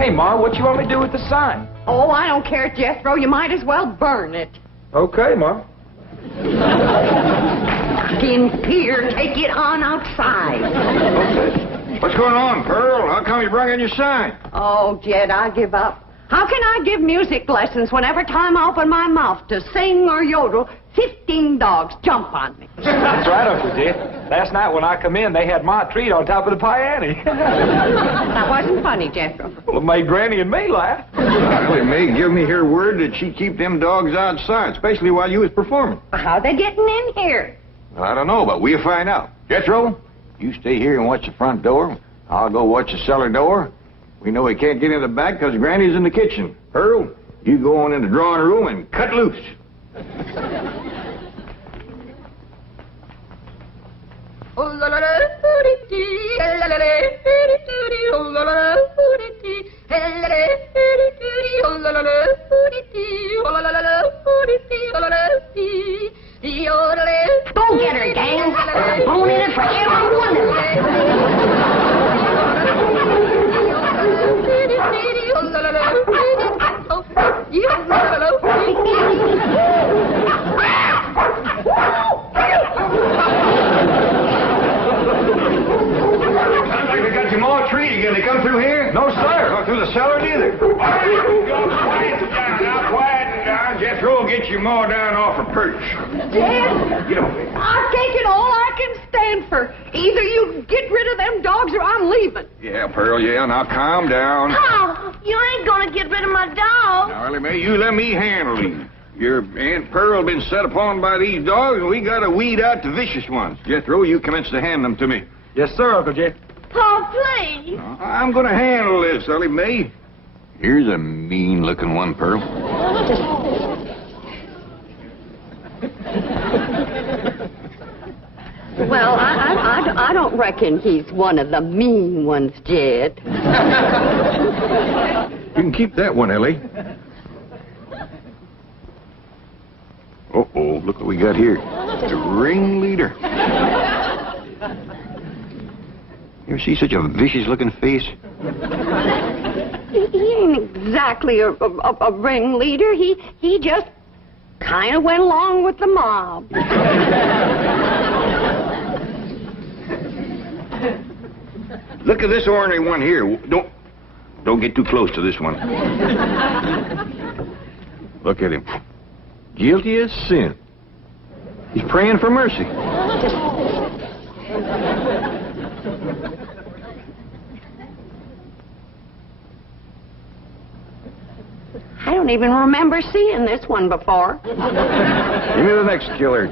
Hey, Ma, what you want me to do with the sign? Oh, I don't care, Jethro. You might as well burn it. Okay, Ma. In here, take it on outside. Okay. What's going on, Pearl? How come you brought in your sign? Oh, Jed, I give up. How can I give music lessons when every time I open my mouth to sing or yodel, 15 dogs jump on me? That's right, Uncle Jed. Last night when I come in, they had my treat on top of the piano. That wasn't funny, Jethro. Well, it made Granny and me laugh. Well, it may give me her word that she'd keep them dogs outside, especially while you was performing. How they getting in here? Well, I don't know, but we'll find out. Jethro, you stay here and watch the front door. I'll go watch the cellar door. We know he can't get in the back because Granny's in the kitchen. Pearl, you go on in the drawing room and cut loose. Go get her, gang. I'm going in it for every one of them. Sounds like they got some more trees again. They come through here? No, sir. Not through the cellar, neither. Quiet down now, quiet down. Jethro will get you more down off her perch. Dad, Get over there. I've taken all I can stand for. Either you get rid of them dogs or I'm leaving. Yeah, Pearl, yeah. Now calm down. Oh, you ain't gonna get rid of my dog. Now, Ellie Mae, you let me handle these. Your Aunt Pearl been set upon by these dogs, and we gotta weed out the vicious ones. Jethro, you commence to hand them to me. Yes, sir, Uncle Jed. Pa, please. I'm gonna handle this, Ellie Mae. Here's a mean-looking one, Pearl. Well, I don't reckon he's one of the mean ones, Jed. You can keep that one, Ellie. Uh-oh, look what we got here. The ringleader. You ever see such a vicious-looking face? He ain't exactly a ringleader. He just kind of went along with the mob. Look at this ornery one here. Don't get too close to this one. Look at him. Guilty as sin. He's praying for mercy. I don't even remember seeing this one before. Give me the next killer.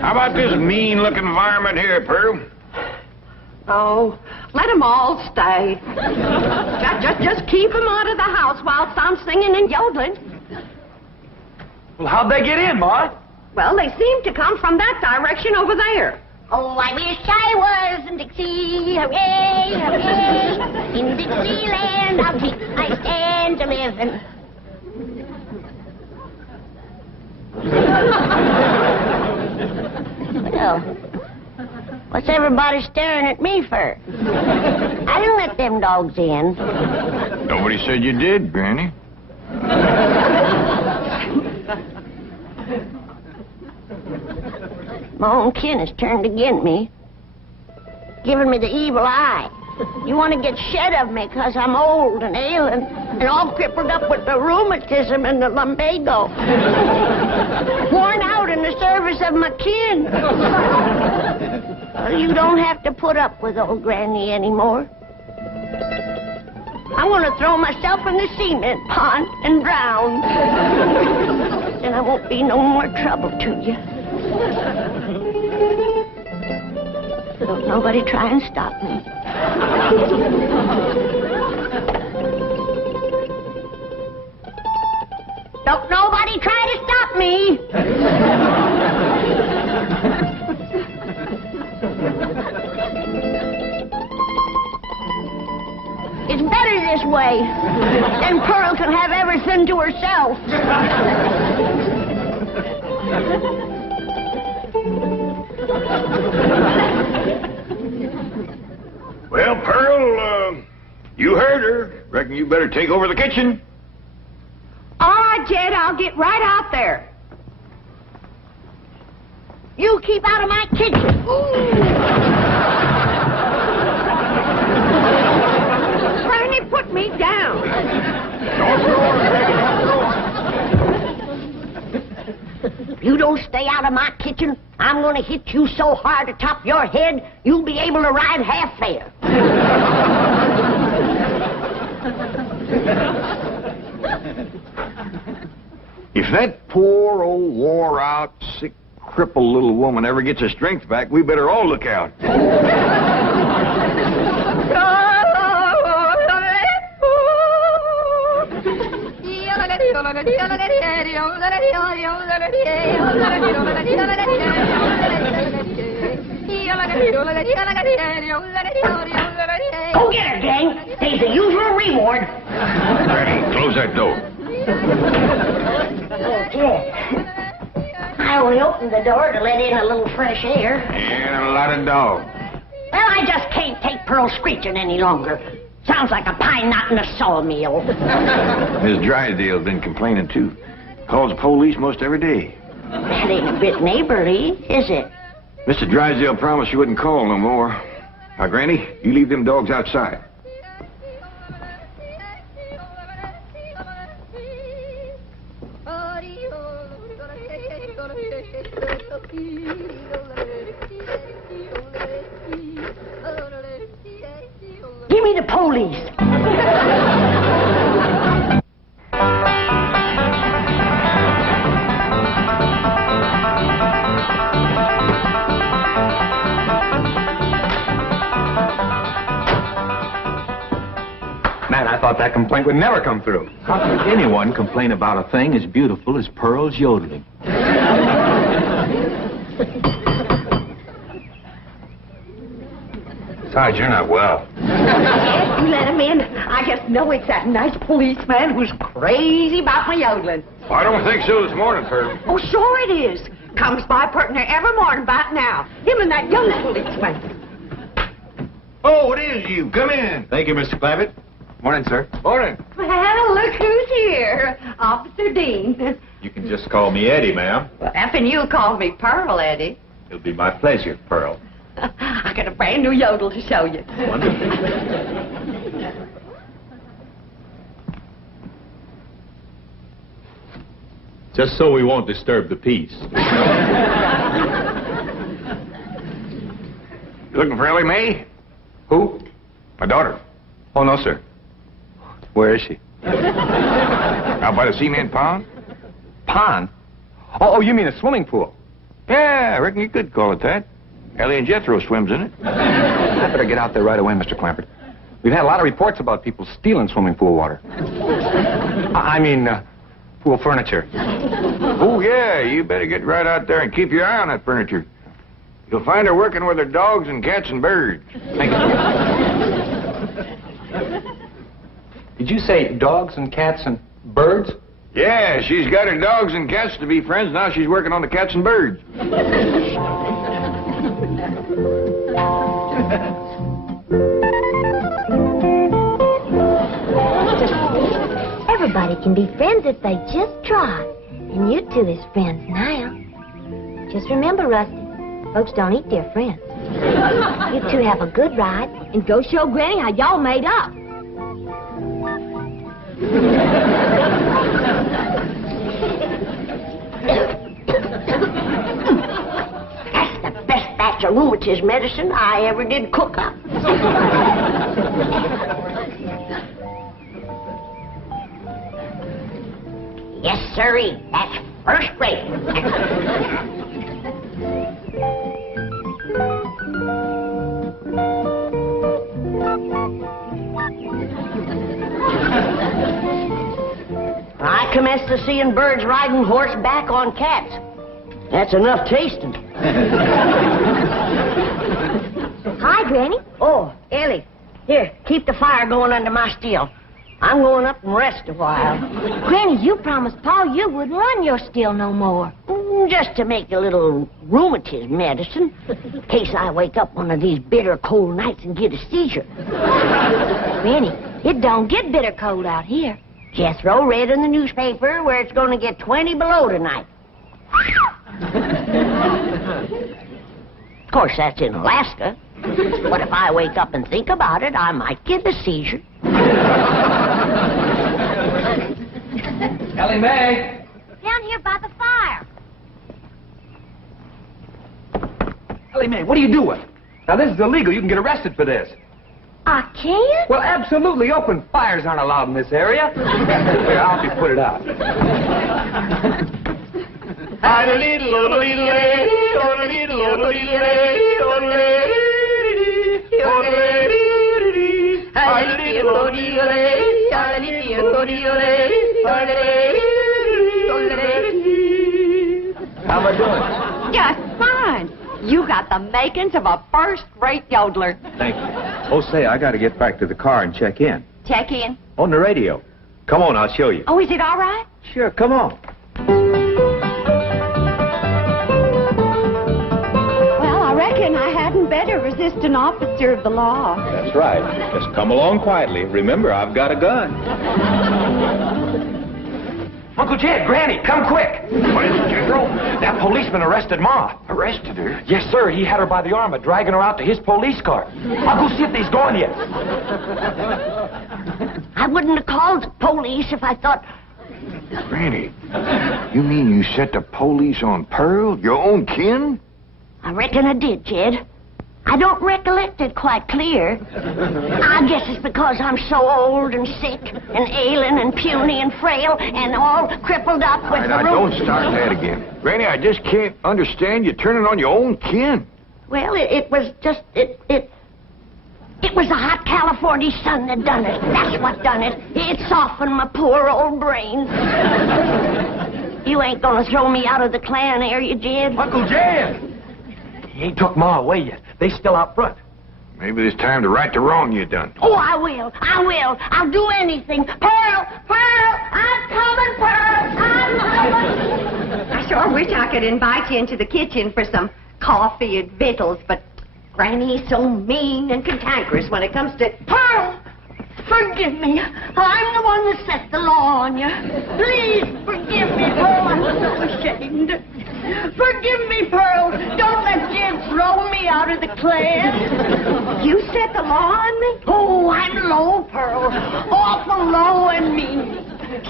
How about this mean-looking varmint here, Pearl? Oh, let them all stay. Just keep them out of the house whilst I'm singing and yodeling. Well, how'd they get in, Ma? Well, they seem to come from that direction over there. Oh, I wish I was in Dixie, hooray, hooray. In Dixieland, I'll keep I stand to living. Well, what's everybody staring at me for? I didn't let them dogs in. Nobody said you did, Granny. My own kin has turned against me, giving me the evil eye. You want to get shed of me because I'm old and ailing and all crippled up with the rheumatism and the lumbago. Worn out in the service of my kin. Well, you don't have to put up with old Granny anymore. I want to throw myself in the cement pond and drown. Then I won't be no more trouble to you. So don't nobody try and stop me. Don't nobody try to stop me. It's better this way. Then Pearl can have everything to herself. Well, Pearl, You heard her. Reckon you better take over the kitchen. All right, Jed, I'll get right out there. You keep out of my kitchen. Granny, put me down. If you don't stay out of my kitchen, I'm going to hit you so hard atop your head, you'll be able to ride half fare. If that poor old wore-out, sick, crippled little woman ever gets her strength back, we better all look out. Go get her, gang. There's the usual reward. Granny, close that door. Okay. I only opened the door to let in a little fresh air. And a lot of dogs. Well, I just can't take Pearl screeching any longer. Sounds like a pine knot in a sawmill. Miss Drysdale's been complaining, too. Calls the police most every day. That ain't a bit neighborly, is it? Mr. Drysdale promised she wouldn't call no more. Now, Granny, you leave them dogs outside. Give me the police. Man, I thought that complaint would never come through. How could anyone complain about a thing as beautiful as Pearl's yodeling? Besides, you're not well. Yes, you let him in. I just know it's that nice policeman who's crazy about my yodeling. I don't think so this morning, Pearl. Oh, sure it is. Comes by partner every morning about now. Him and that young policeman. Oh, it is you. Come in. Thank you, Mr. Clampett. Morning, sir. Morning. Well, look who's here. Officer Dean. You can just call me Eddie, ma'am. Well, effing you called me Pearl, Eddie. It'll be my pleasure, Pearl. I got a brand new yodel to show you. Wonderful. Just so we won't disturb the peace. You looking for Ellie Mae? Who? My daughter. Oh, no, sir. Where is she? Out by the cement pond? Pond? Oh, you mean a swimming pool? Yeah, I reckon you could call it that. Ellie and Jethro swims in it. I better get out there right away, Mr. Clampett. We've had a lot of reports about people stealing swimming pool water. I mean, pool furniture. Oh, yeah, you better get right out there and keep your eye on that furniture. You'll find her working with her dogs and cats and birds. Thank you. Did you say dogs and cats and birds? Yeah, she's got her dogs and cats to be friends. Now she's working on the cats and birds. Everybody can be friends if they just try. And you two is friends now. Just remember, Rusty, folks don't eat their friends. You two have a good ride and go show Granny how y'all made up. That's the best batch of rheumatism medicine I ever did cook up. Yes, sirree. That's first rate. I commenced to seeing birds riding horseback on cats. That's enough tasting. Hi, Granny. Oh, Ellie. Here, keep the fire going under my steel. I'm going up and rest a while. Granny, you promised Pa you wouldn't run your still no more. Just to make a little rheumatism medicine, in case I wake up one of these bitter cold nights and get a seizure. Granny, It don't get bitter cold out here. Jethro read in the newspaper where it's going to get 20 below tonight. Of course, that's in Alaska. But if I wake up and think about it, I might get a seizure. Ellie Mae! Down here by the fire. Ellie Mae, what are you doing? Now, this is illegal. You can get arrested for this. I can't? Well, absolutely. Open fires aren't allowed in this area. Here, I'll help you put it out. How am I doing? Just fine. You got the makings of a first-rate yodeler. Thank you. Oh, say, I got to get back to the car and check in. Check in. On the radio. Come on, I'll show you. Oh, is it all right? Sure, come on. Well, I reckon I hadn't better resist an officer of the law. That's right. Just come along quietly. Remember, I've got a gun. Uncle Jed, Granny, come quick. What is it, General? That policeman arrested Ma. Arrested her? Yes, sir. He had her by the arm and dragging her out to his police car. I'll go see if he's gone yet. I wouldn't have called the police if I thought... Granny, you mean you set the police on Pearl, your own kin? I reckon I did, Jed. I don't recollect it quite clear. I guess it's because I'm so old and sick and ailing and puny and frail and all crippled up with the Now, don't start that again. Granny, I just can't understand you turning on your own kin. Well, it was just... It was the hot California sun that done it. That's what done it. It softened my poor old brain. You ain't gonna throw me out of the clan, are you, Jed? Uncle Jed! He ain't took Ma away yet. They still out front. Maybe it's time to right the wrong you done. Oh, I will. I'll do anything. Pearl! I'm coming, Pearl! I'm coming! I sure wish I could invite you into the kitchen for some coffee and victuals, but Granny's so mean and cantankerous when it comes to... Pearl! Forgive me. I'm the one that set the law on you. Please forgive me, Pearl. I'm so ashamed. Forgive me, Pearl. Don't let Jim throw me out of the clan. You set the law on me? Oh, I'm low, Pearl. Awful low and mean.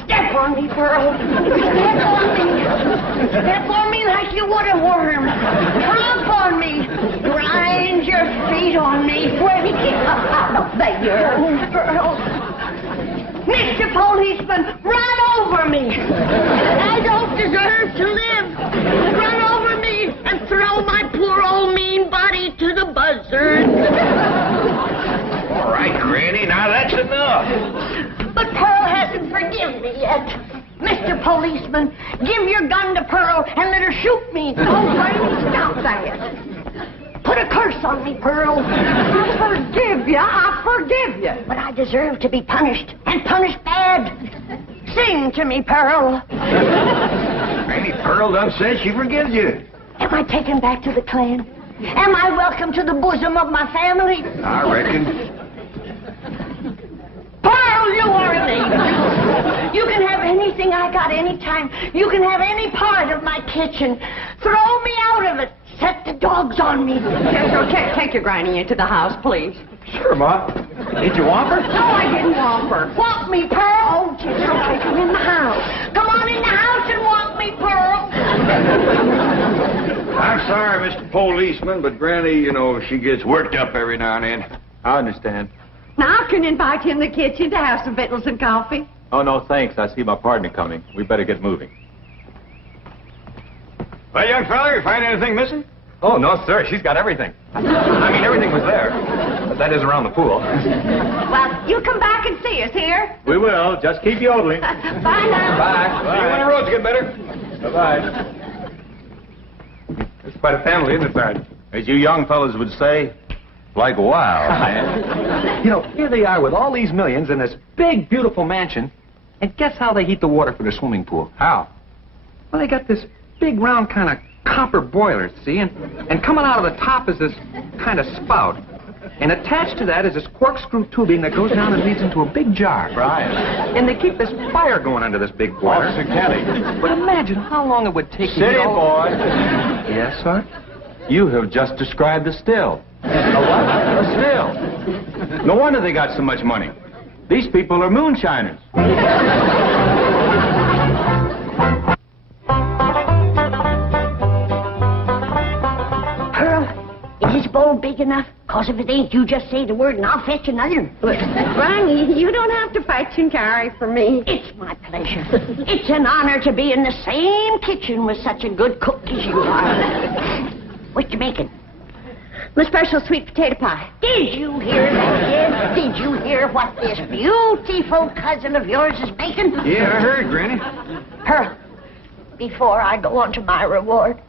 Step on me, Pearl. Step on me. Step on me like you would a worm. Trump on me. Grind your feet on me. There. Pearl. Mr. Policeman, run over me. I don't deserve to live. Run over me and throw my poor old mean body to the buzzard. All right, Granny, now that's enough. But Pearl hasn't forgiven me yet. Mr. Policeman, give your gun to Pearl and let her shoot me. Oh, Granny, stop that. Put a curse on me, Pearl. I forgive you. But I deserve to be punished, and punished bad. Sing to me, Pearl. Granny, Pearl done said she forgives you. Am I taken back to the clan? Am I welcome to the bosom of my family? I reckon. Pearl, you are an angel. You can have anything I got anytime. You can have any part of my kitchen. Throw me out of it. Set the dogs on me. Yes, okay. Take your Granny into the house, please. Sure, Ma. Did you want her? No, I didn't want her. Walk me, Pearl. Oh, just take her in the house. Come on in the house and walk me, Pearl. I'm sorry, Mr. Policeman, but Granny, you know, she gets worked up every now and then. I understand. Now I can invite you in the kitchen to have some victuals and coffee. Oh, no, thanks. I see my partner coming. We better get moving. Well, young fella, you find anything missing? Oh, no, sir. She's got everything. I mean, everything was there. But that is around the pool. Well, you come back and see us here. We will. Just keep yodeling. Bye now. Bye. See you when the roads get better. Bye-bye. It's quite a family, isn't it, Bart? As you young fellas would say, like wow. You know, here they are with all these millions in this big, beautiful mansion. And guess how they heat the water for their swimming pool? How? Well, they got this big, round kind of copper boiler, see? And coming out of the top is this kind of spout. And attached to that is this corkscrew tubing that goes down and leads into a big jar. Right. And they keep this fire going under this big boiler. Officer Kelly. But imagine how long it would take to City get all... boy. Yes, sir? You have just described a still. A what? A still. No wonder they got so much money. These people are moonshiners. Is this bowl big enough? Cause if it ain't, you just say the word and I'll fetch another. Granny, you don't have to fetch and carry for me. It's my pleasure. It's an honor to be in the same kitchen with such a good cook as you are. What you making? My special sweet potato pie. Did you hear that, kid? Did you hear what this beautiful cousin of yours is making? Yeah, I heard, Granny. Pearl, before I go on to my reward,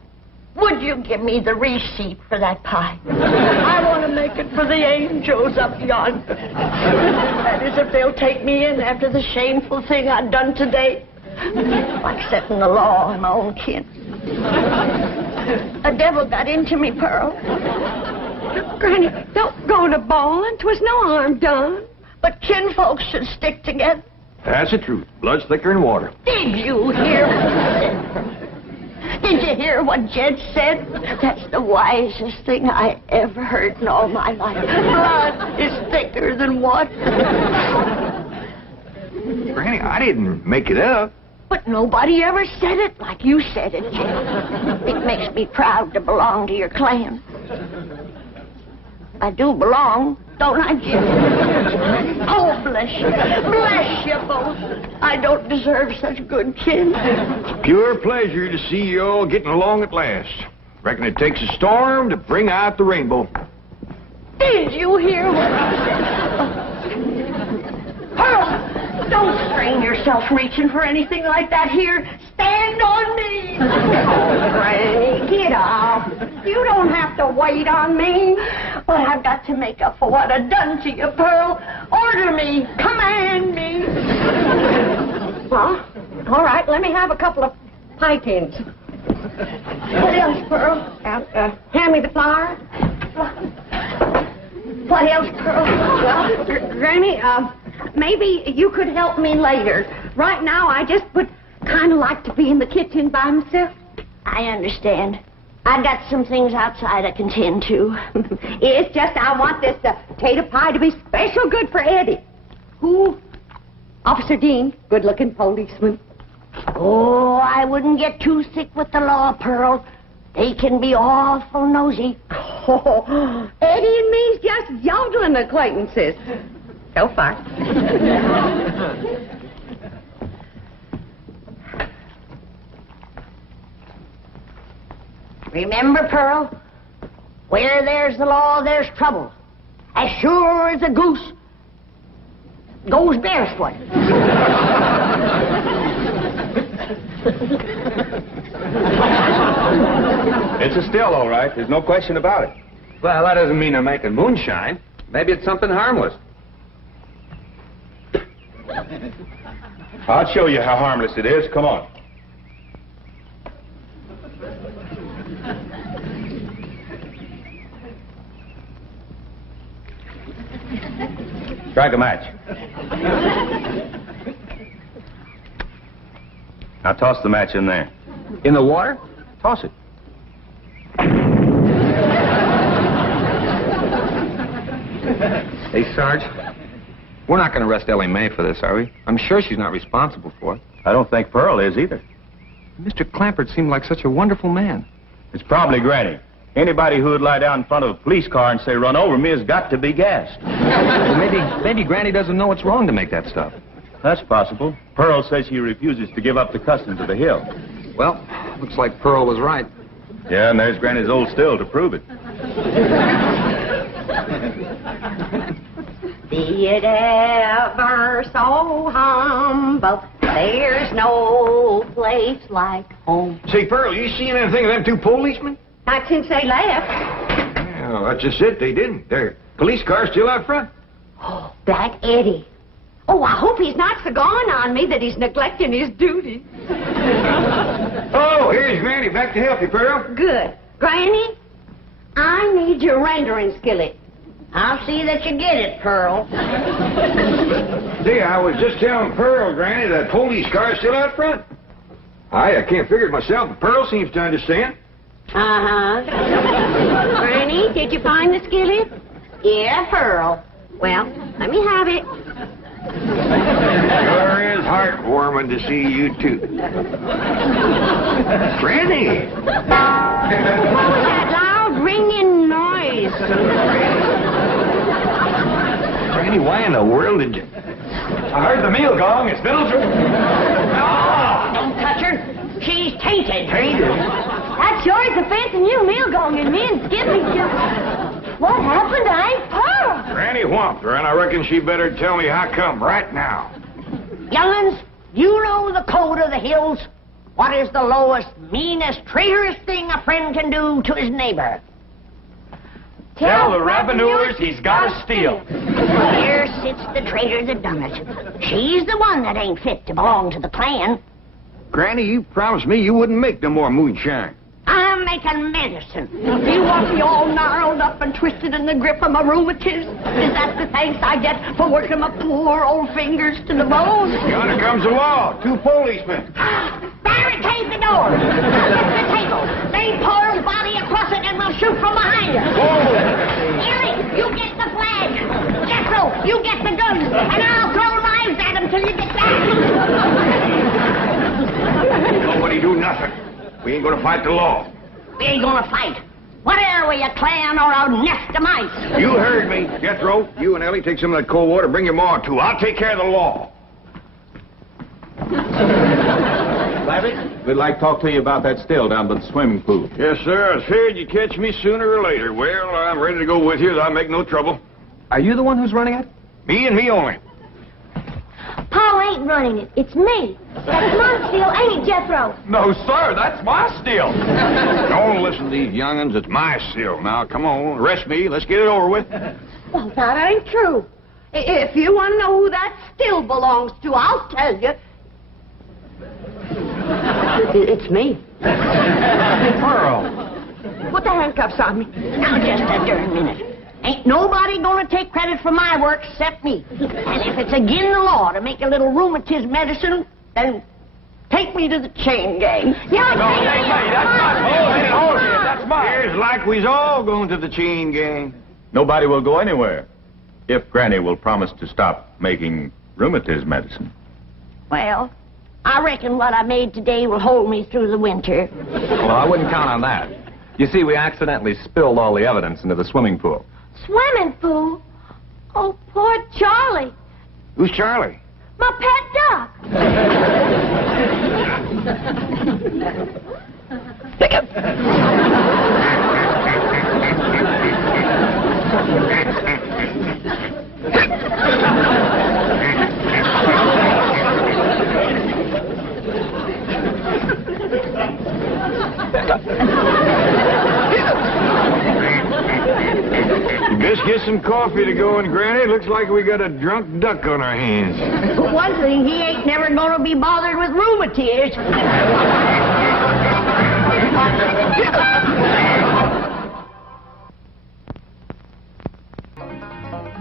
would you give me the receipt for that pie? I want to make it for the angels up yonder. That is, if they'll take me in after the shameful thing I've done today. Like setting the law on my own kin. A devil got into me, Pearl. Granny, don't go to bawling. 'Twas no harm done. But kinfolks should stick together. That's the truth. Blood's thicker than water. Did you hear what I said, Pearl? Did you hear what Jed said? That's the wisest thing I ever heard in all my life. Blood is thicker than water. Granny, I didn't make it up. But nobody ever said it like you said it, Jed. It makes me proud to belong to your clan. I do belong, don't I, Jed? Oh, bless you. Bless you both. I don't deserve such good kin. Pure pleasure to see you all getting along at last. Reckon it takes a storm to bring out the rainbow. Did you hear what I said? Pearl! Don't strain yourself reaching for anything like that here. Stand on me. Oh, Granny, get up. You don't have to wait on me. But I've got to make up for what I've done to you, Pearl. Order me. Command me. Well, all right, let me have a couple of pie tins. What else, Pearl? Hand me the flour. What else, Pearl? Well, Granny, maybe you could help me later. Right now, I just would kind of like to be in the kitchen by myself. I understand. I've got some things outside I can tend to. It's just I want this potato pie to be special good for Eddie. Who? Officer Dean, good-looking policeman. Oh, I wouldn't get too thick with the law, Pearl. They can be awful nosy. Oh, Eddie and me's just yodeling acquaintances. So far. Remember, Pearl, where there's the law, there's trouble. As sure as a goose goes barefoot. It's a still, all right. There's no question about it. Well, that doesn't mean they're making moonshine. Maybe it's something harmless. I'll show you how harmless it is. Come on. Strike a match. Now toss the match in there. In the water? Toss it. Hey, Sarge, we're not going to arrest Ellie Mae for this, are we? I'm sure she's not responsible for it. I don't think Pearl is either. Mr. Clampett seemed like such a wonderful man. It's probably Granny. Anybody who would lie down in front of a police car and say, "Run over me," has got to be gassed. Well, maybe Granny doesn't know it's wrong to make that stuff. That's possible. Pearl says she refuses to give up the customs of the hill. Well, looks like Pearl was right. Yeah, and there's Granny's old still to prove it. Be it ever so humble, there's no place like home. Say, Pearl, you seen anything of them two policemen? Not since they left. Well, that's just it. They didn't. Their police car's still out front. Oh, Black Eddie. Oh, I hope he's not so gone on me that he's neglecting his duty. Oh, here's Granny. Back to help you, Pearl. Good. Granny, I need your rendering skillet. I'll see that you get it, Pearl. See, I was just telling Pearl, Granny, that police car's still out front. I can't figure it myself, but Pearl seems to understand. Uh-huh. Granny, did you find the skillet? Yeah, Pearl. Well, let me have it. Sure is heartwarming to see you two. Granny! What was that loud ringing noise? Granny, why in the world did you... I heard the meal gong. It's Middleton. Don't touch her. She's tainted. Tainted? That sure is a fancy new meal going, and me and Skippy just... What happened to Aunt Pearl? Granny whomped her, and I reckon she better tell me how come right now. Young'uns, you know the code of the hills. What is the lowest, meanest, traitorous thing a friend can do to his neighbor? Tell the revenuers he's got to steal. Here sits the traitor that done it. She's the one that ain't fit to belong to the clan. Granny, you promised me you wouldn't make no more moonshine. I'm making medicine. You want me all gnarled up and twisted in the grip of my rheumatism? Is that the thanks I get for working my poor old fingers to the bone? Yonder comes the law. 2 policemen. Barricade the door. Get the table. Lay Pearl's body across it and we'll shoot from behind her. Ellie, you get the flag. Jethro, you get the guns. And I'll throw lives at him till you get back. Nobody do nothing. We ain't gonna fight the law. We ain't gonna fight. What are we, a clan or a nest of mice? You heard me. Jethro, you and Ellie take some of that cold water. Bring your ma, too. I'll take care of the law. Clampett, we'd like to talk to you about that still down by the swimming pool. Yes, sir. I was feared you'd catch me sooner or later. Well, I'm ready to go with you. I'll make no trouble. Are you the one who's running it? Me and me only. Paul ain't running it. It's me. That's my steal, ain't it, Jethro? No, sir, that's my still. Don't listen to these young'uns. It's my seal. Now, come on. Arrest me. Let's get it over with. Well, that ain't true. If you want to know who that still belongs to, I'll tell you. It's me. Pearl. Put the handcuffs on me. Now, just a darn minute. Ain't nobody gonna take credit for my work except me. And if it's again the law to make a little rheumatism medicine, then take me to the chain gang. No, that's mine. That's mine. Here's like we's all going to the chain gang. Nobody will go anywhere if Granny will promise to stop making rheumatism medicine. Well, I reckon what I made today will hold me through the winter. Well, I wouldn't count on that. You see, we accidentally spilled all the evidence into the swimming pool. Swimming pool? Oh, poor Charlie. Who's Charlie? My pet duck. Best get some coffee to go in, Granny. Looks like we got a drunk duck on our hands. For one thing, he ain't never gonna be bothered with rheumatiz.